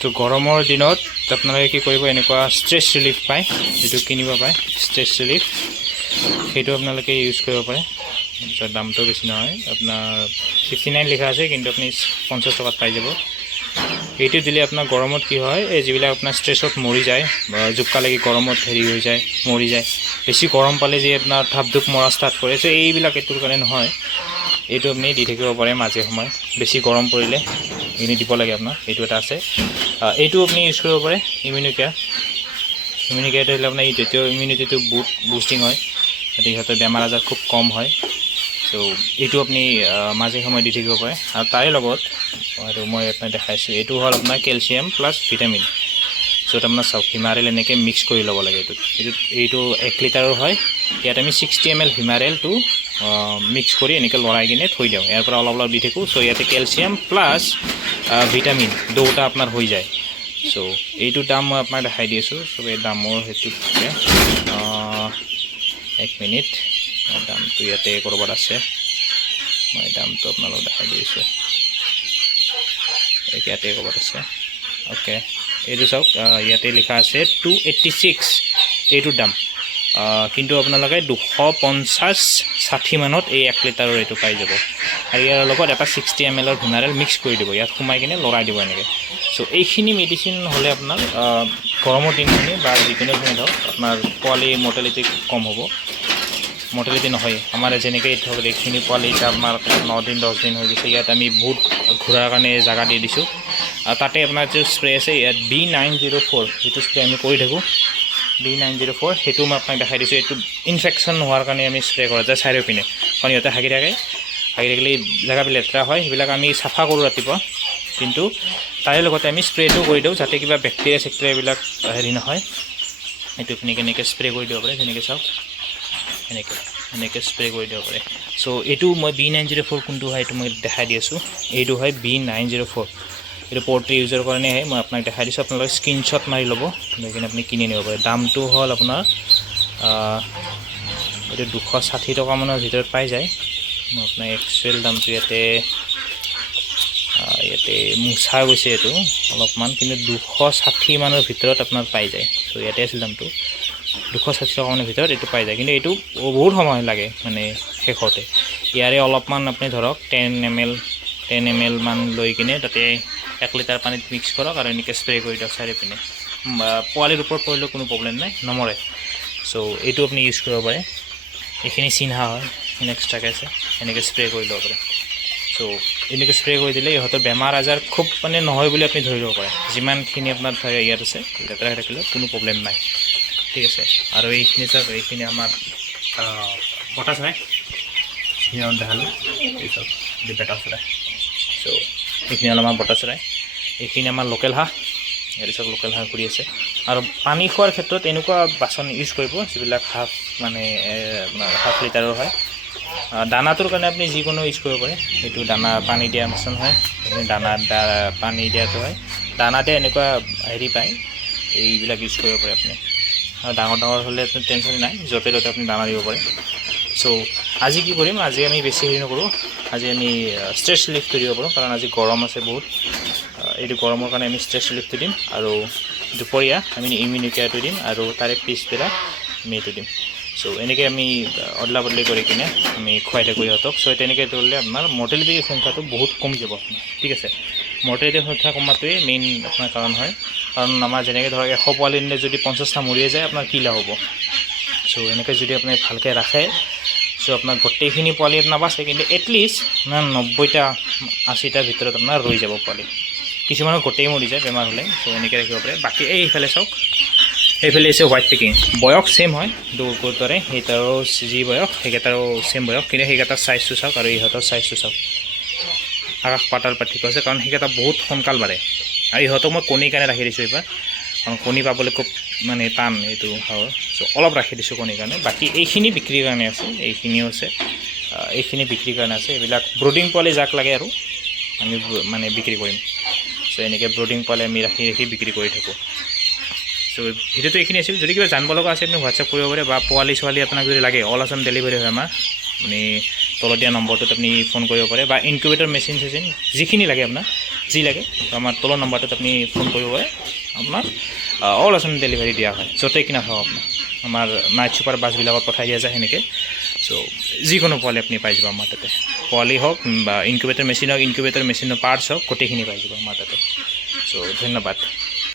তো গৰমৰ দিনত আপোনালোকে কি কৰিব, এনেকুৱা ষ্ট্ৰেছ ৰিলিফ পায়, যিটো কিনিব পায় ষ্ট্ৰেছ ৰিলিফ, সেইটো আপোনালোকে ইউজ কৰিব পাৰে। তাৰপিছত দামটো বেছি নহয়, আপোনাৰ 69 লিখা আছে, কিন্তু আপুনি 50 টকাত পাই যাব। এইটো দিলে আপোনাৰ গৰমত কি হয়, এই যিবিলাক আপোনাৰ ষ্ট্ৰেছত মৰি যায় বা জোপকা লাগি গৰমত হেৰি হৈ যায়, মৰি যায়, বেছি গৰম পালে যে আপোনাৰ ধাপ ধুপ মৰা ষ্টাৰ্ট কৰে, চ' এইবিলাক এইটোৰ কাৰণে নহয়। এইটো আপুনি দি থাকিব পাৰে মাজে সময়ে, বেছি গৰম পৰিলে এইখিনি দিব লাগে আপোনাৰ। এইটো এটা আছে, এইটো আপুনি ইউজ কৰিব পাৰে। ইমিউনিকেয়াৰটো হ'লে আপোনাৰ তেতিয়াও ইমিউনিটিটো বুষ্টিং হয়, গতিকে সিহঁতৰ বেমাৰ আজাৰ খুব কম হয়। চ' এইটো আপুনি মাজে সময়ে দি থাকিব পাৰে। আৰু তাৰে লগত আৰু মই আপোনাক দেখাইছোঁ, এইটো হ'ল আপোনাৰ কেলছিয়াম প্লাছ ভিটামিন। য'ত আপোনাৰ চাওক হিমাৰেল এনেকৈ মিক্স কৰি ল'ব লাগে। এইটো 1 লিটাৰৰ হয়। ইয়াত আমি 60 ml হিমাৰেলটো মিক্স কৰি এনেকৈ লৰাই কিনে থৈ দিওঁ, ইয়াৰ পৰা অলপ অলপ দি থাকোঁ। চ' ইয়াতে কেলছিয়াম প্লাছ ভিটামিন দুটা আপোনাৰ হৈ যায়। চ' এইটো দাম মই আপোনাক দেখাই দি আছোঁ। চ' এই দামৰ সেইটো 1 মিনিট, দামটো ইয়াতে ক'ৰবাত আছে, মই দামটো আপোনালোকক দেখাই দি আছোঁ, ইয়াতে ক'ৰবাত আছে। অ'কে, এইটো চাওক, ইয়াতে লিখা আছে 286 এইটোৰ দাম। কিন্তু আপোনালোকে 250-60 মানত এই 1 লিটাৰৰ এইটো পাই যাব। আৰু ইয়াৰ লগত এটা 60 ml ভিমাৰেল মিক্স কৰি দিব, ইয়াত সোমাই কিনে লৰাই দিব এনেকৈ। চ' এইখিনি মেডিচিন হ'লে আপোনাৰ গৰমৰ দিনখিনি বা যিকোনো সময়ত হওক আপোনাৰ পোৱালি মৰ্টেলিটি কম হ'ব। মৰ্টেলিটি নহয়, আমাৰ যেনেকৈ ধৰক এইখিনি পোৱালি এতিয়া আপোনাৰ 9 দিন 10 দিন হৈ গৈছে, ইয়াত আমি বহুত ঘূৰাৰ কাৰণে জেগা দি দিছোঁ। তাতে আপোনাৰ যিটো স্প্ৰে আছে ইয়াত B904, যিটো স্প্ৰে আমি কৰি থাকোঁ B904, সেইটো মই আপোনাক দেখাই দিছোঁ। এইটো ইনফেকশ্যন নোহোৱাৰ কাৰণে আমি স্প্ৰে কৰা যায় চাৰিওপিনে, কাৰণ সিহঁতে হাগি থাকিলে জেগাবিলাক লেতেৰা হয়, সেইবিলাক আমি চাফা কৰোঁ ৰাতিপুৱা। কিন্তু তাৰে লগতে আমি স্প্ৰেটো কৰি দিওঁ, যাতে কিবা বেক্টেৰিয়া চেক্টেৰিয়াবিলাক হেৰি নহয়। এইটো আপুনি কেনেকৈ স্প্ৰে কৰি দিব পাৰে, যেনেকৈ চাওক এনেকৈ স্প্ৰে কৰি দিব পাৰে। চ' এইটো মই B904 কোনটো হয় এইটো মই দেখাই দি আছোঁ। এইটো হয় B904, এইটো পৰ্ট্ৰি ইউজৰ কাৰণেহে মই আপোনাক দেখাই দিছোঁ। আপোনালোকে স্ক্ৰীনশ্বট মাৰি ল'ব, লৈ কিনে আপুনি কিনি নিব পাৰে। দামটো হ'ল আপোনাৰ এইটো 260 টকামানৰ ভিতৰত পাই যায়। মই আপোনাৰ একচুৱেল দামটো ইয়াতে মোচা গৈছে এইটো অলপমান, কিন্তু 260 মানৰ ভিতৰত আপোনাৰ পাই যায়। চ' ইয়াতে আছিল দামটো 260 টকামানৰ ভিতৰত এইটো পাই যায়, কিন্তু এইটো বহুত সময় লাগে মানে শেষতে। ইয়াৰে অলপমান আপুনি ধৰক 10 ml মান লৈ কিনে তাতে 1 লিটাৰ পানীত মিক্স কৰক আৰু এনেকৈ স্প্ৰে কৰি দিয়ক চাৰিওপিনে। পোৱালিৰ ওপৰত পৰিলেও কোনো প্ৰব্লেম নাই, নমৰে। চ' এইটো আপুনি ইউজ কৰিব পাৰে। এইখিনি চিন্হা হয়, এক্সট্ৰাকৈ আছে, এনেকৈ স্প্ৰে কৰি ল'ব পাৰে। চ' এনেকৈ স্প্ৰে কৰি দিলে ইহঁতৰ বেমাৰ আজাৰ খুব মানে নহয় বুলি আপুনি ধৰি ল'ব পাৰে। যিমানখিনি আপোনাৰ ইয়াত আছে লেতেৰা থাকিলেও কোনো প্ৰব্লেম নাই, ঠিক আছে। আৰু এইখিনি চাওক, এইখিনি আমাৰ বটা চৰাই দেখালোঁ, এই চাওক বেটা চৰাই। চ' এইখিনি হ'ল আমাৰ বটা চৰাই, এইখিনি আমাৰ লোকেল হাঁহ, ইয়াতে চাওক লোকেল হাঁহ কৰি আছে। আৰু পানী খোৱাৰ ক্ষেত্ৰত এনেকুৱা বাচন ইউজ কৰিব যিবিলাক মানে আপোনাৰ 1/2 লিটাৰৰ হয়। দানাটোৰ কাৰণে আপুনি যিকোনো ইউজ কৰিব পাৰে, সেইটো দানা পানী দিয়া বাচন হয়, দানা পানী দিয়াটো হয়। দানা দিয়া এনেকুৱা হেৰি পায়, এইবিলাক ইউজ কৰিব পাৰে আপুনি। আৰু ডাঙৰ হ'লে টেনশ্যন নাই, য'তে ত'তে আপুনি দানা দিব পাৰে। চ' আজি কি কৰিম, আজি আমি বেছি হেৰি নকৰোঁ, আজি আমি ষ্ট্ৰেছ ৰিলিফটো দিব পাৰোঁ, কাৰণ আজি গৰম আছে বহুত। এইটো গৰমৰ কাৰণে আমি ষ্ট্ৰেছ ৰিলিফটো দিম, আৰু দুপৰীয়া আমি ইমিউনিকেয়াৰটো দিম, আৰু তাৰে পিছবেলা আমি এইটো দিম। চ' এনেকৈ আমি অদলা বদলি কৰি কিনে আমি খুৱাই থাকোঁ ইহঁতক। চ' তেনেকৈ ধৰিলে আপোনাৰ মৰ্টেলিটিৰ সংখ্যাটো বহুত কমি যাব আপোনাৰ, ঠিক আছে। মৰ্টেলিটিৰ সংখ্যা কমাটোৱেই মেইন আপোনাৰ কাৰণ হয়। কাৰণ আমাৰ যেনেকৈ ধৰক 100 পোৱালি দিলে যদি 50টা মৰিয়ে যায়, আপোনাৰ কি লাভ হ'ব। চ' এনেকৈ যদি আপুনি ভালকৈ ৰাখে, চ' আপোনাৰ গোটেইখিনি পোৱালি নাবাচে, কিন্তু এটলিষ্ট আপোনাৰ 90-80টাৰ ভিতৰত আপোনাৰ ৰৈ যাব পোৱালি। কিছুমানৰ গোটেই মৰি যায় বেমাৰ হ'লে। চ' এনেকৈ ৰাখিব পাৰে। বাকী এইফালে চাওক, এইফালে হৈছে হোৱাইট পেকিং, বয়স ছেইম হয় দুটাৰে, সেইটাৰো যি বয়স সেইকেইটাৰো ছেইম বয়স, কিন্তু সেইকেইটাৰ চাইজটো চাওক আৰু ইহঁতৰ চাইজটো চাওক, আকাশ পাতাল পাৰ্থক্য আছে। কাৰণ সেইকেইটা বহুত সোনকাল বাঢ়ে, আৰু ইহঁতক মই কণীৰ কাৰণে ৰাখি দিছোঁ এইবাৰ, কাৰণ কণী পাবলৈ খুব মানে টান এইটো হাঁহৰ। চ' অলপ ৰাখি দিছোঁ কণীৰ কাৰণে। বাকী এইখিনি বিক্ৰীৰ কাৰণে আছে, এইখিনিও আছে, এইখিনি বিক্ৰীৰ কাৰণে আছে। এইবিলাক ব্ৰুডিং পোৱালি যাক লাগে আৰু আমি মানে বিক্ৰী কৰিম। চ' এনেকৈ ব্ৰুডিং পোৱালি আমি ৰাখি বিক্ৰী কৰি থাকোঁ। চ' ভিডিঅ'টো এইখিনি আছিল। যদি কিবা জানিব লগা আছে আপুনি হোৱাটছআপ কৰিব পাৰে, বা পোৱালি আপোনাক যদি লাগে অল আছাম ডেলিভাৰী হয় আমাৰ। আপুনি তলত দিয়া নম্বৰটোত আপুনি ফোন কৰিব পাৰে, বা ইনকিউবেটৰ মেচিন যিখিনি লাগে আপোনাক যি লাগে আমাৰ তলৰ নম্বৰটোত আপুনি ফোন কৰিব পাৰে আপোনাৰ অল আছাম ডেলিভাৰী দিয়া হয় য'তেই কিনা থাকক আপোনাৰ আমাৰ নাইট ছুপাৰ বাছবিলাকত পঠাই দিয়া যায় সেনেকৈ চ' যিকোনো পোৱালি আপুনি পাই যাব আমাৰ তাতে পোৱালি হওক বা ইনকিউবেটৰ মেচিন হওক ইনকিউবেটৰ মেচিনৰ পাৰ্টছ হওক গোটেইখিনি পাই যাব আমাৰ তাতে চ' ধন্যবাদ